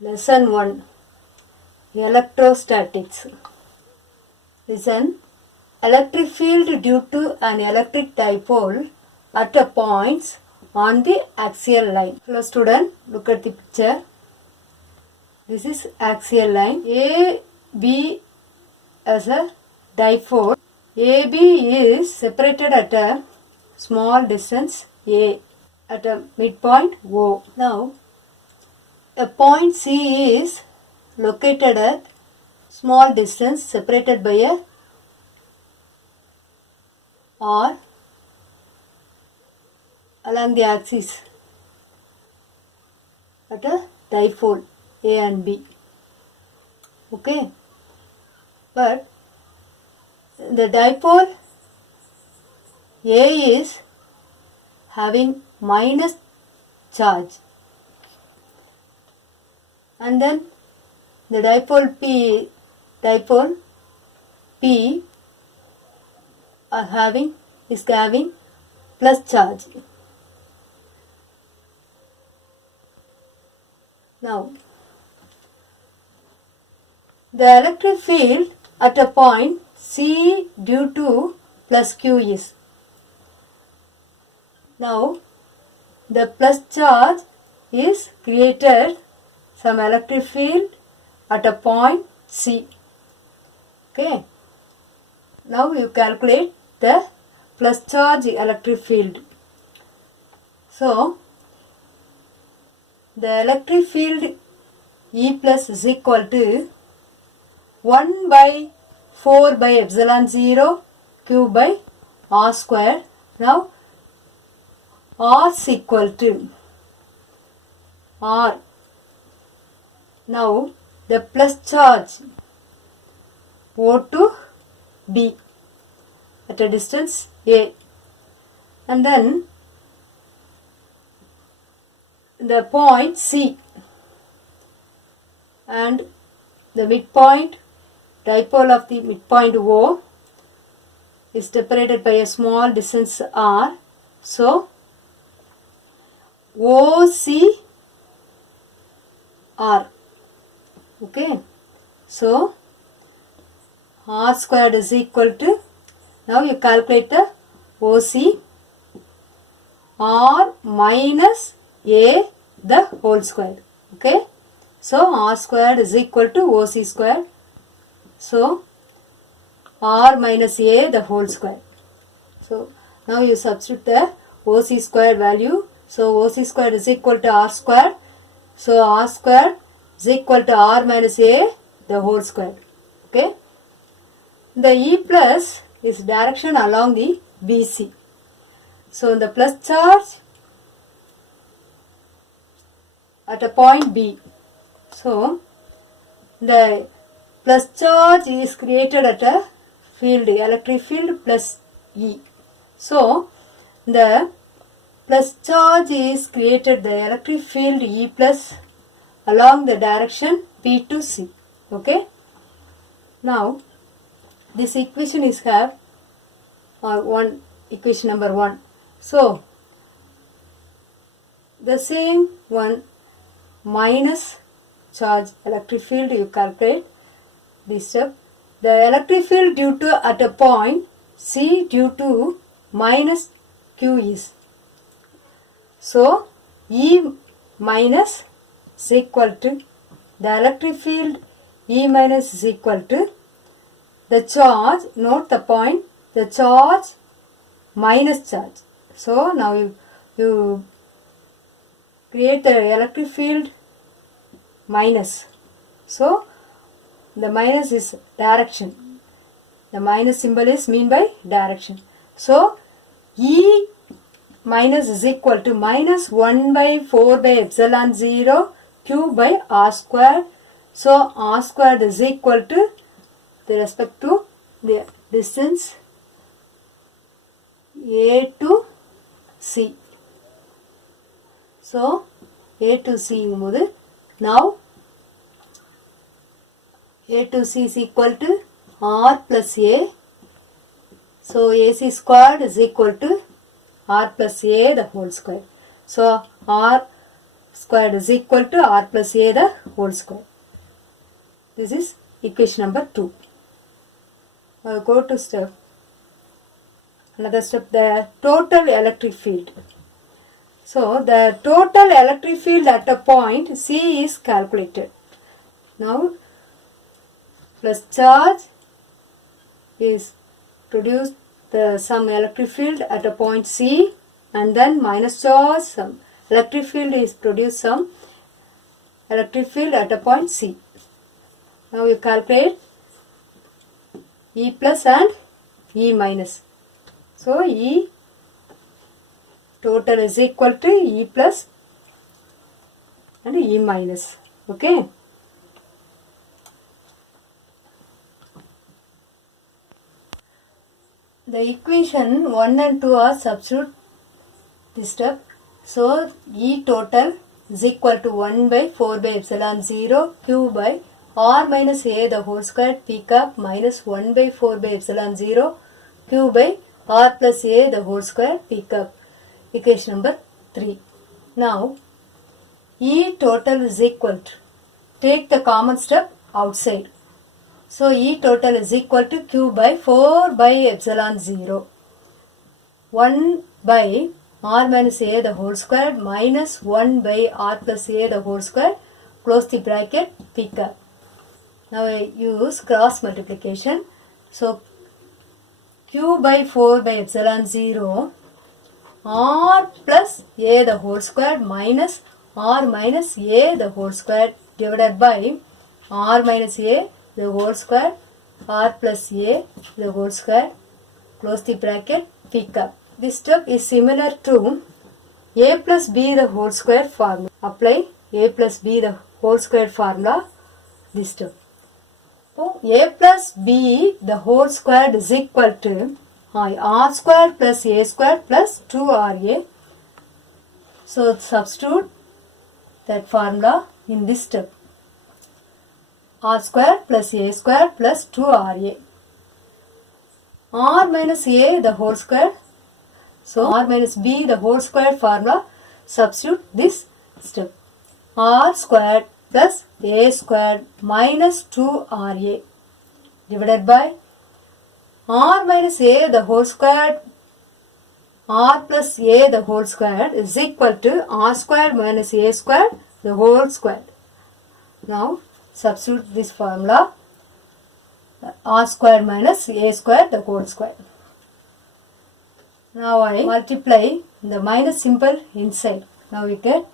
Lesson 1 Electrostatics. Listen. Electric field due to an electric dipole at a points on the axial line. Hello student, look at the picture. This is axial line. A, B as a dipole. AB is separated at a small distance A at a midpoint O. Now, a point C is located at small distance separated by a R along the axis at a dipole A and B. Okay, but the dipole A is having minus charge, and then the dipole P is having plus charge. Now, the electric field at a point C due to plus Q is. Now, the plus charge is created some electric field at a point C. Okay. Now you calculate the plus charge electric field. So, the electric field E plus is equal to 1 by 4 by epsilon 0 Q by R square. Now, R is equal to R. Now, the plus charge O to B at a distance A, and then the point C and the midpoint dipole of the midpoint O is separated by a small distance R. So, OC R. Okay. So, R squared is equal to, now you calculate the OC, R minus A the whole square. Okay. So, R squared is equal to OC squared. So, R minus A the whole square. So, now you substitute the OC square value. So, OC squared is equal to R squared. So, R squared is equal to R minus A the whole square. Okay. The E plus is direction along the BC. So, the plus charge at a point B. So, the plus charge is created at a field, electric field plus E. So, the plus charge is created, the electric field E plus along the direction P to C. Okay. Now, this equation is have equation number 1. So, the same one minus charge electric field you calculate this step. The electric field due to at a point C due to minus Q is. So, E minus is equal to the electric field E minus is equal to the charge, note the point, the charge minus charge. So, now you create the electric field minus. So, the minus is direction. The minus symbol is mean by direction. So, E minus is equal to minus 1 by 4 by epsilon 0 Q by R square. So, R squared is equal to with respect to the distance A to C. So, A to C now A to C is equal to R plus A. So, AC squared is equal to R plus A the whole square. So, R squared is equal to r plus a the whole square. This is equation number 2. Now go to another step, the total electric field. So the total electric field at a point C is calculated. Now plus charge is produced some electric field at a point C, and then minus charge some electric field is produced some electric field at a point C. Now you calculate E plus and E minus. So E total is equal to E plus and E minus. Okay. The equation 1 and 2 are substitute this step. So E total is equal to 1 by 4 by epsilon 0 Q by r minus a the whole square p cap minus 1 by 4 by epsilon 0 Q by r plus a the whole square p cap. Equation number 3. Now E total is equal to, take the common step outside. So E total is equal to Q by 4 by epsilon 0 1 by r minus a the whole square minus 1 by r plus a the whole square, close the bracket, p cap. Now I use cross multiplication. So Q by 4 by epsilon 0 r plus a the whole square minus r minus a the whole square divided by r minus a the whole square r plus a the whole square, close the bracket, p cap. This step is similar to a plus b the whole square formula. Apply a plus b the whole square formula this step. So a plus b the whole square is equal to r square plus a square plus 2ra. So substitute that formula in this step. R square plus a square plus 2ra. R minus a the whole square. So r minus b the whole square formula, substitute this step. R square plus a square minus 2ra divided by r minus a the whole square r plus a the whole square is equal to r square minus a square the whole square. Now substitute this formula, r square minus a square the whole square. Now I multiply the minus symbol inside. Now we get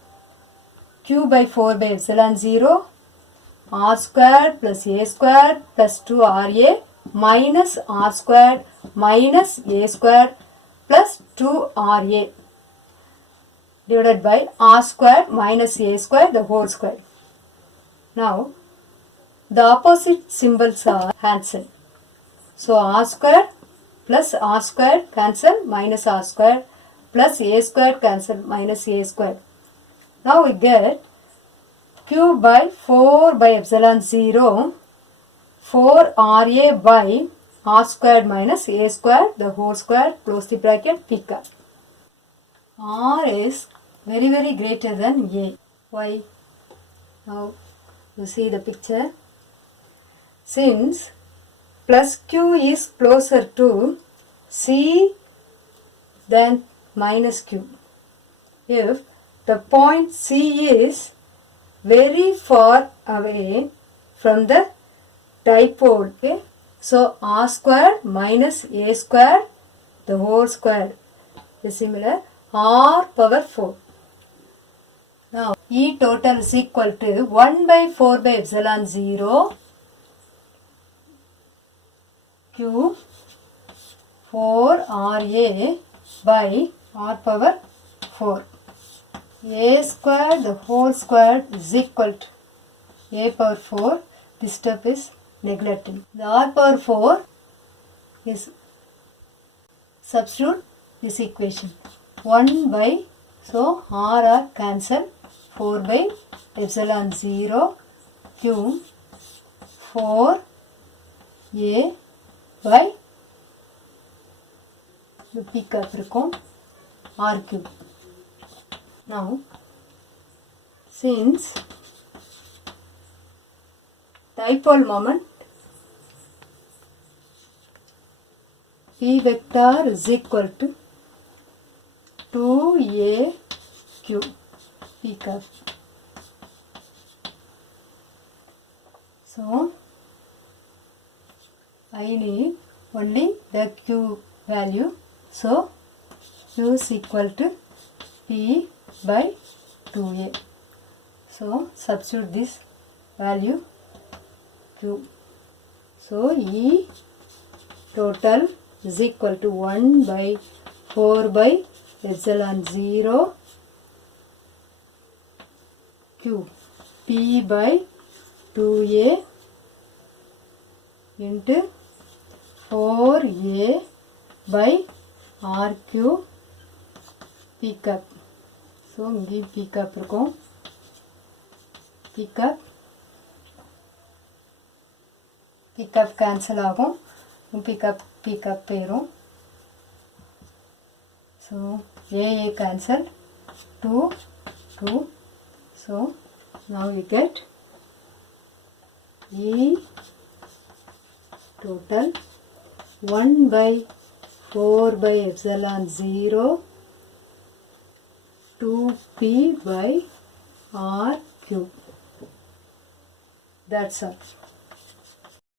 Q by 4 by epsilon 0 r square plus a square plus 2ra minus r square minus a square plus 2ra divided by r square minus a square the whole square. Now the opposite symbols are cancelled. So r square plus r square cancel, minus r square plus a square cancel, minus a square. Now we get Q by 4 by epsilon 0 4ra by r square minus a square the whole square, close the bracket, p cap. R is very greater than a. Why? Now you see the picture. Since plus q is closer to C than minus q. If the point C is very far away from the dipole, okay? So r square minus a square the whole square is similar, r power 4. Now E total is equal to 1 by 4 by epsilon 0 Q 4ra by r power 4. A square the whole square is equal to a power 4. This step is neglected. The r power 4 is, substitute this equation. 1 by, so r cancel, 4 by epsilon 0 q 4 a by p cap இருக்கும் r cube. Now since dipole moment P vector is equal to 2aq P cup. So I need only the q value. So q is equal to P by 2a. So substitute this value q. So E total is equal to 1 by 4 by epsilon 0 q P by 2a into 4a by r cube P cup. So இங்கே P cup இருக்கும். P cup cancel ஆகும். P cup போயிடும். So a cancel 2. So now you get E total 1 by 4 by epsilon 0 2p by r cube. That's all.